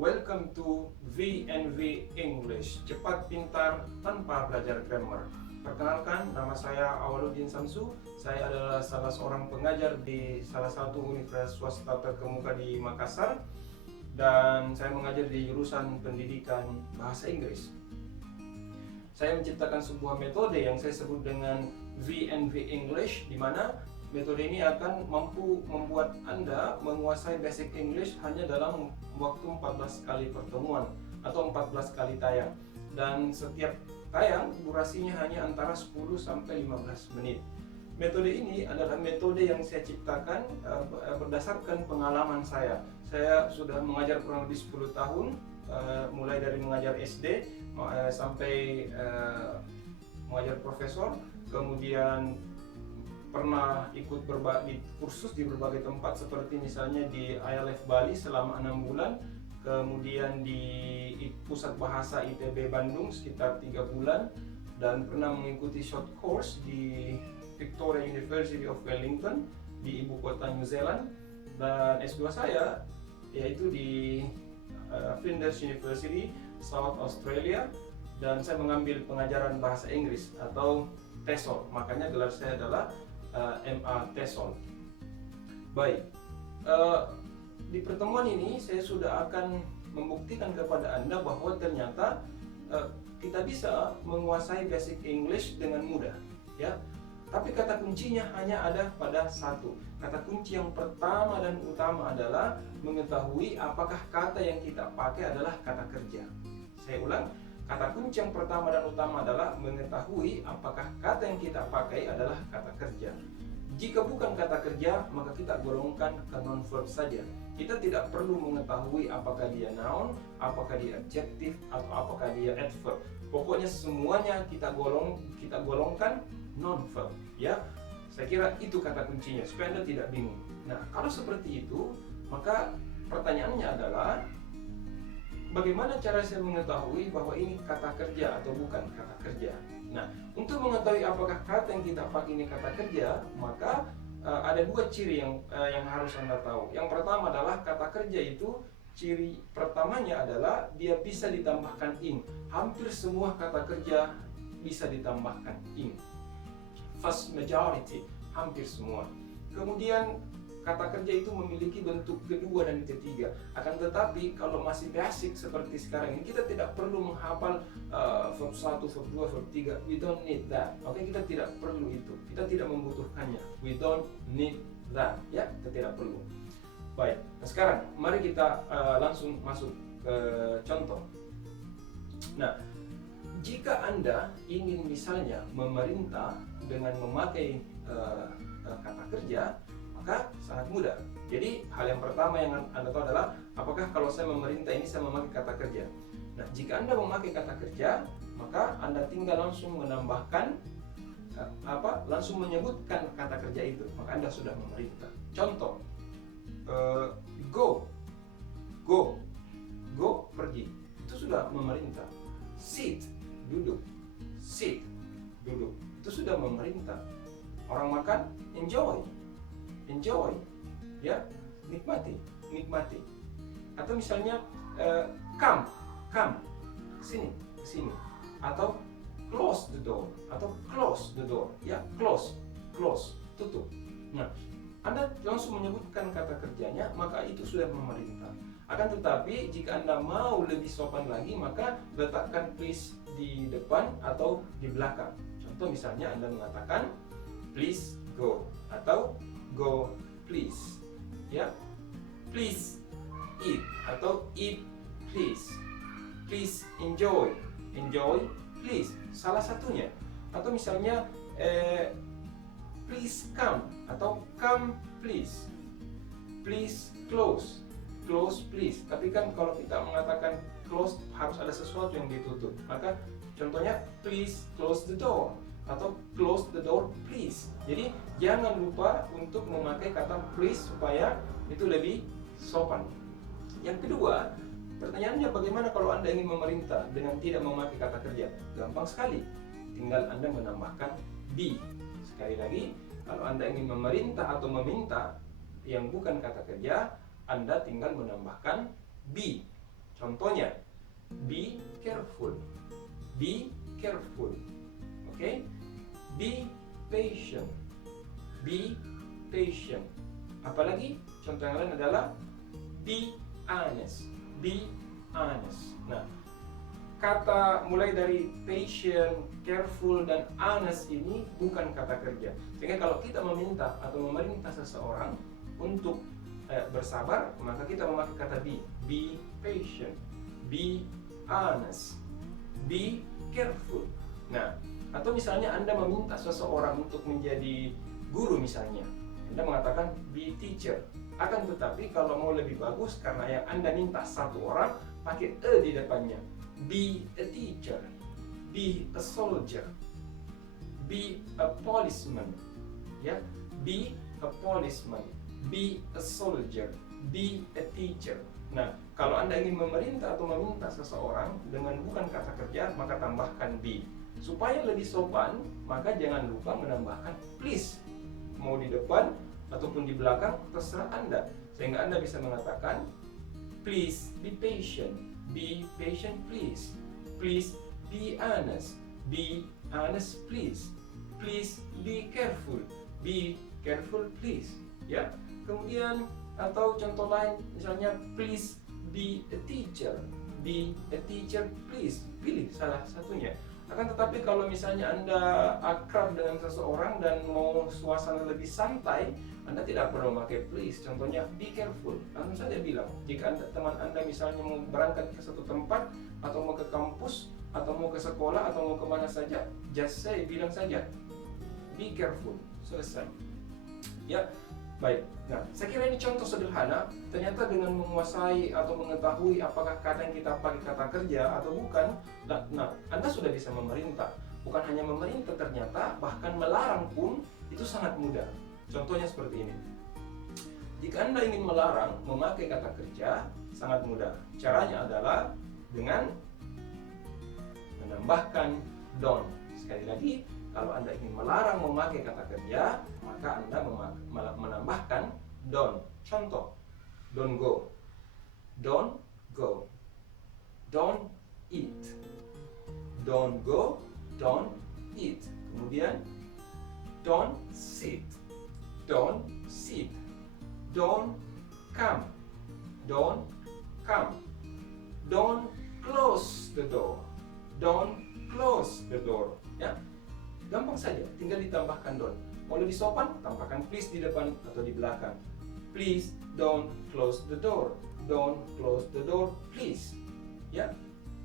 Welcome to VNV English, cepat pintar tanpa belajar grammar. Perkenalkan, nama saya Awaludin Samsu. Saya adalah salah seorang pengajar di salah satu universitas swasta terkemuka di Makassar, dan saya mengajar di jurusan pendidikan bahasa Inggris. Saya menciptakan sebuah metode yang saya sebut dengan VNV English, di mana metode ini akan mampu membuat Anda menguasai basic English hanya dalam waktu 14 kali pertemuan atau 14 kali tayang. Dan setiap tayang durasinya hanya antara 10 sampai 15 menit. Metode ini adalah metode yang saya ciptakan berdasarkan pengalaman saya. Saya sudah mengajar kurang lebih 10 tahun, mulai dari mengajar SD sampai mengajar profesor, kemudian pernah ikut berbagi kursus di berbagai tempat seperti misalnya di ILF Bali selama 6 bulan, kemudian di Pusat Bahasa ITB Bandung sekitar 3 bulan, dan pernah mengikuti short course di Victoria University of Wellington di ibu kota New Zealand, dan S2 saya yaitu di Flinders University, South Australia, dan saya mengambil pengajaran bahasa Inggris atau TESOL, makanya gelar saya adalah MA TESOL. Baik, di pertemuan ini saya sudah akan membuktikan kepada Anda bahwa ternyata kita bisa menguasai basic English dengan mudah, ya. Tapi kata kuncinya hanya ada pada satu. Kata kunci yang pertama dan utama adalah mengetahui apakah kata yang kita pakai adalah kata kerja. Saya ulang, kata kunci yang pertama dan utama adalah mengetahui apakah kata yang kita pakai adalah kata kerja. Jika bukan kata kerja, maka kita golongkan ke non-verb saja. Kita tidak perlu mengetahui apakah dia noun, apakah dia adjective, atau apakah dia adverb. Pokoknya semuanya kita golongkan non-verb, ya. Saya kira itu kata kuncinya supaya Anda tidak bingung. Nah, kalau seperti itu, maka pertanyaannya adalah bagaimana cara saya mengetahui bahwa ini kata kerja atau bukan kata kerja? Nah, untuk mengetahui apakah kata yang kita pakai ini kata kerja, maka ada dua ciri yang harus Anda tahu. Yang pertama adalah kata kerja itu ciri pertamanya adalah dia bisa ditambahkan ing. Hampir semua kata kerja bisa ditambahkan ing. Vast majority, hampir semua. Kemudian kata kerja itu memiliki bentuk kedua dan ketiga. Akan tetapi kalau masih basic seperti sekarang ini, kita tidak perlu menghafal verb 1, verb 2, verb 3. We don't need that. Oke, kita tidak perlu itu. Kita tidak membutuhkannya. We don't need that. Ya, kita tidak perlu. Baik. Nah, sekarang mari kita langsung masuk ke contoh. Nah, jika Anda ingin misalnya memerintah dengan memakai kata kerja, maka sangat mudah. Jadi hal yang pertama yang Anda tahu adalah apakah kalau saya memerintah ini saya memakai kata kerja. Nah, jika Anda memakai kata kerja, maka Anda tinggal langsung menambahkan langsung menyebutkan kata kerja itu, maka Anda sudah memerintah. Contoh, go pergi, itu sudah memerintah. Sit, duduk, itu sudah memerintah. Orang makan, enjoy, ya, nikmati. Atau misalnya come, sini, atau close the door, ya, close, tutup. Nah, Anda langsung menyebutkan kata kerjanya, maka itu sudah memerintah. Akan tetapi jika Anda mau lebih sopan lagi, maka letakkan please di depan atau di belakang. Contoh misalnya Anda mengatakan please go atau go please, ya. Please eat atau eat please enjoy please, salah satunya. Atau misalnya please come atau come please close please. Tapi kan kalau kita mengatakan close harus ada sesuatu yang ditutup, maka contohnya please close the door atau close the door please. Jadi jangan lupa untuk memakai kata please supaya itu lebih sopan. Yang kedua, pertanyaannya bagaimana kalau Anda ingin memerintah dengan tidak memakai kata kerja? Gampang sekali, tinggal Anda menambahkan be. Sekali lagi, kalau Anda ingin memerintah atau meminta yang bukan kata kerja, Anda tinggal menambahkan be. Contohnya, be careful. Be careful. Oke? Be patient. Be patient. Apalagi contoh yang lain adalah be honest. Be honest. Nah, kata mulai dari patient, careful, dan honest ini bukan kata kerja. Sehingga kalau kita meminta atau memerintah seseorang untuk bersabar, maka kita memakai kata be. Be patient, be honest, be careful. Nah, atau misalnya Anda meminta seseorang untuk menjadi guru misalnya, Anda mengatakan be teacher. Akan tetapi kalau mau lebih bagus, karena yang Anda minta satu orang, pakai di depannya. Be a teacher, be a soldier, be a policeman, ya, be a policeman, be a soldier, be a teacher. Nah, kalau Anda ingin memerintah atau meminta seseorang dengan bukan kata kerja, maka tambahkan be. Supaya lebih sopan, maka jangan lupa menambahkan please. Mau di depan ataupun di belakang, terserah Anda. Sehingga Anda bisa mengatakan, please be patient. Be patient please. Please be honest. Be honest please. Please be careful. Be careful please. Ya. Kemudian atau contoh lain misalnya please be a teacher. Be a teacher please. Pilih salah satunya. Akan tetapi kalau misalnya Anda akrab dengan seseorang dan mau suasana lebih santai, Anda tidak perlu memakai please. Contohnya be careful. Langsung saja bilang. Jika teman Anda misalnya mau berangkat ke satu tempat, atau mau ke kampus, atau mau ke sekolah, atau mau kemana saja, just say, bilang saja be careful. Selesai. Ya, baik. Nah, saya kira ini contoh sederhana. Ternyata dengan menguasai atau mengetahui apakah kata yang kita pakai kata kerja atau bukan, nah, Anda sudah bisa memerintah. Bukan hanya memerintah, ternyata bahkan melarang pun itu sangat mudah. Contohnya seperti ini. Jika Anda ingin melarang memakai kata kerja, sangat mudah. Caranya adalah dengan menambahkan don't. Sekali lagi, kalau Anda ingin melarang memakai kata kerja, maka Anda menambahkan don't. Contoh, don't go. Don't go. Don't eat. Don't go, don't eat. Kemudian, don't sit. Don't sit. Don't come. Don't come. Don't close the door. Don't close the door. Ya, gampang saja, tinggal ditambahkan don't. Mau lebih sopan, tambahkan please di depan atau di belakang. Please don't close the door. Don't close the door, please. Ya,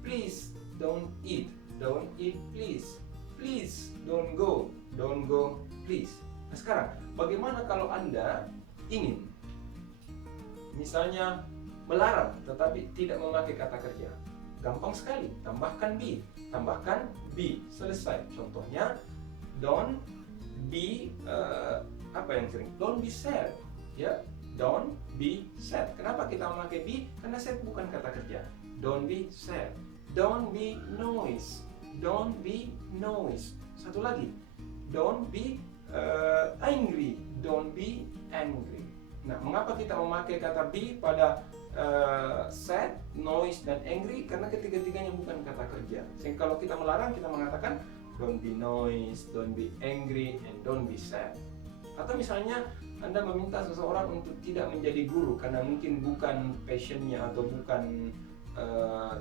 please don't eat. Don't eat, please. Please don't go. Don't go, please. Nah sekarang, bagaimana kalau Anda ingin misalnya melarang tetapi tidak memakai kata kerja? Gampang sekali, tambahkan be. Tambahkan be, selesai. Contohnya, don't be don't be sad, ya. Don't be sad. Kenapa kita memakai be? Karena sad bukan kata kerja. Don't be sad. Don't be noise. Don't be noise. Satu lagi, don't be angry. Don't be angry. Nah, mengapa kita memakai kata be pada sad, noise, dan angry? Karena ketiga-tiganya bukan kata kerja. Sehingga kalau kita melarang, kita mengatakan don't be noise, don't be angry, and don't be sad. Atau misalnya Anda meminta seseorang untuk tidak menjadi guru karena mungkin bukan passionnya atau bukan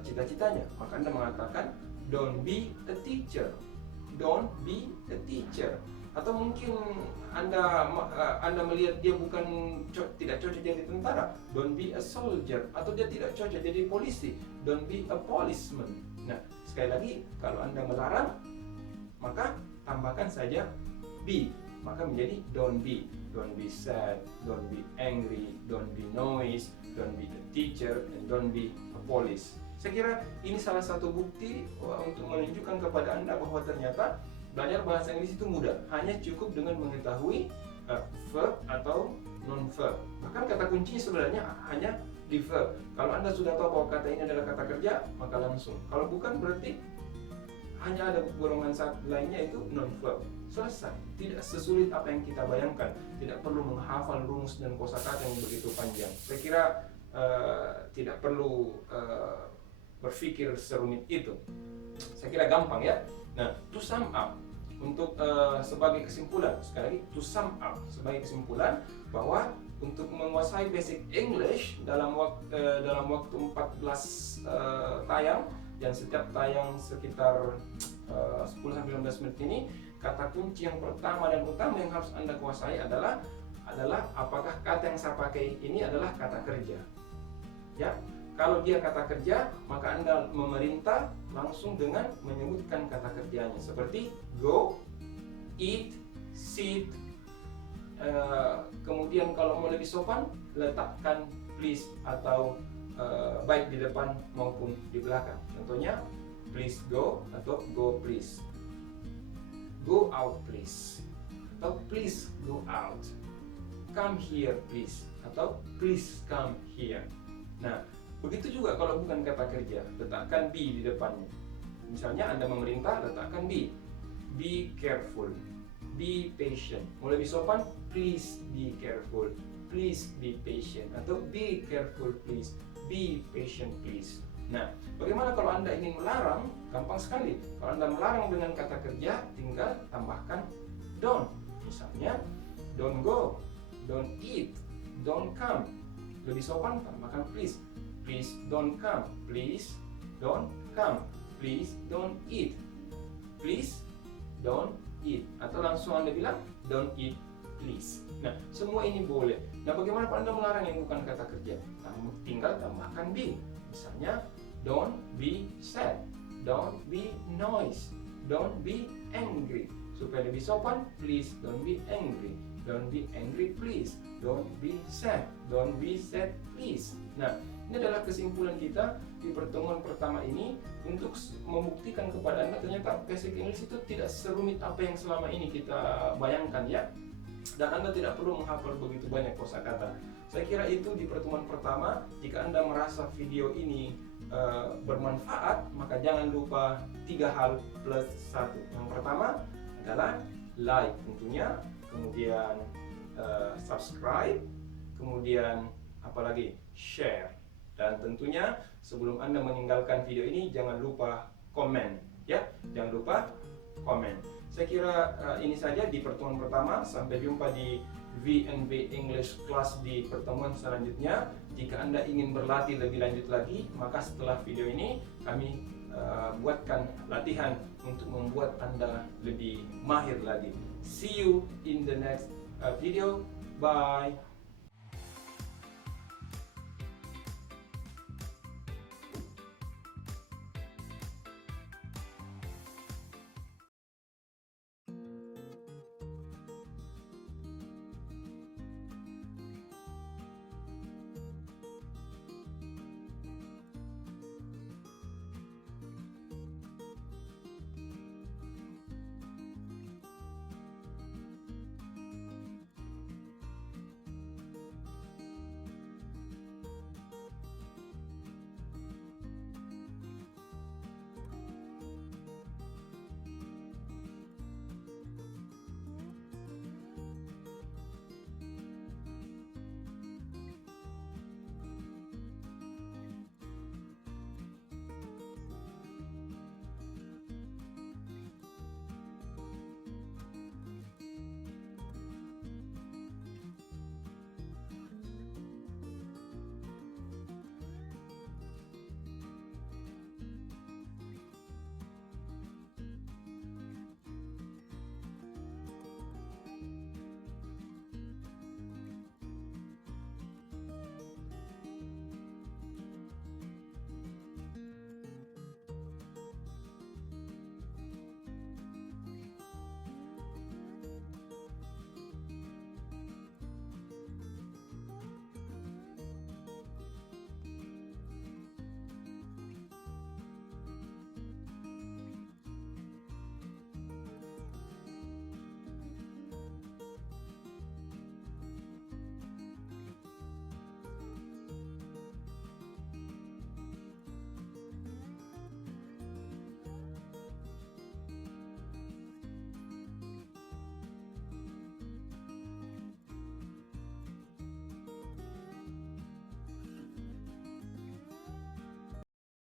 cita-citanya, maka Anda mengatakan don't be a teacher. Don't be a teacher. Atau mungkin Anda melihat dia tidak cocok jadi tentara, don't be a soldier. Atau dia tidak cocok jadi polisi, don't be a policeman. Nah, sekali lagi, kalau Anda melarang, maka tambahkan saja be, maka menjadi don't be. Don't be sad, don't be angry, don't be noise, don't be a teacher, and don't be a police. Saya kira ini salah satu bukti untuk menunjukkan kepada Anda bahwa ternyata belajar bahasa Inggris itu mudah. Hanya cukup dengan mengetahui verb atau non-verb. Bahkan kata kuncinya sebenarnya hanya di verb. Kalau Anda sudah tahu bahwa kata ini adalah kata kerja, maka langsung. Kalau bukan, berarti hanya ada golongan lainnya, itu non-verb. Selesai. Tidak sesulit apa yang kita bayangkan. Tidak perlu menghafal rumus dan kosakata yang begitu panjang. Saya kira tidak perlu berpikir serumit itu. Saya kira gampang ya. Nah, to sum up, untuk sebagai kesimpulan, sekali lagi to sum up sebagai kesimpulan bahwa untuk menguasai basic English dalam waktu 14 tayang, dan setiap tayang sekitar 10-15 menit ini, kata kunci yang pertama dan utama yang harus Anda kuasai adalah apakah kata yang saya pakai ini adalah kata kerja. Ya, kalau dia kata kerja, maka Anda memerintah langsung dengan menyebutkan kata kerjanya, seperti go, eat, sit. Kemudian kalau mau lebih sopan, letakkan please atau baik di depan maupun di belakang. Contohnya, please go atau go please. Go out please atau please go out. Come here please atau please come here. Nah, begitu juga kalau bukan kata kerja, letakkan be di depannya. Misalnya Anda memerintah, letakkan be. Be careful, be patient. Mau lebih sopan, please be careful, please be patient, atau be careful please, be patient please. Nah, bagaimana kalau Anda ingin melarang? Gampang sekali. Kalau Anda melarang dengan kata kerja, tinggal tambahkan don't. Misalnya, don't go, don't eat, don't come. Lebih sopan, tambahkan please. Please don't come, please don't come, please don't eat, please don't eat. Atau langsung Anda bilang don't eat please. Nah, semua ini boleh. Nah, bagaimana kalau Anda melarang yang bukan kata kerja? Tinggal tambahkan be. Misalnya, don't be sad, don't be noise, don't be angry. Supaya lebih sopan, please don't be angry, don't be angry please, don't be sad, don't be sad please. Nah, ini adalah kesimpulan kita di pertemuan pertama ini untuk membuktikan kepada Anda ternyata basic English itu tidak serumit apa yang selama ini kita bayangkan ya. Dan Anda tidak perlu menghafal begitu banyak kosakata. Saya kira itu di pertemuan pertama. Jika Anda merasa video ini bermanfaat, maka jangan lupa 3 hal plus 1. Yang pertama adalah like tentunya, kemudian subscribe, kemudian apalagi share. Dan tentunya sebelum Anda meninggalkan video ini, jangan lupa komen ya, jangan lupa komen. Saya kira ini saja di pertemuan pertama. Sampai jumpa di VNV English Class di pertemuan selanjutnya. Jika Anda ingin berlatih lebih lanjut lagi, maka setelah video ini kami buatkan latihan untuk membuat Anda lebih mahir lagi. See you in the next video. Bye.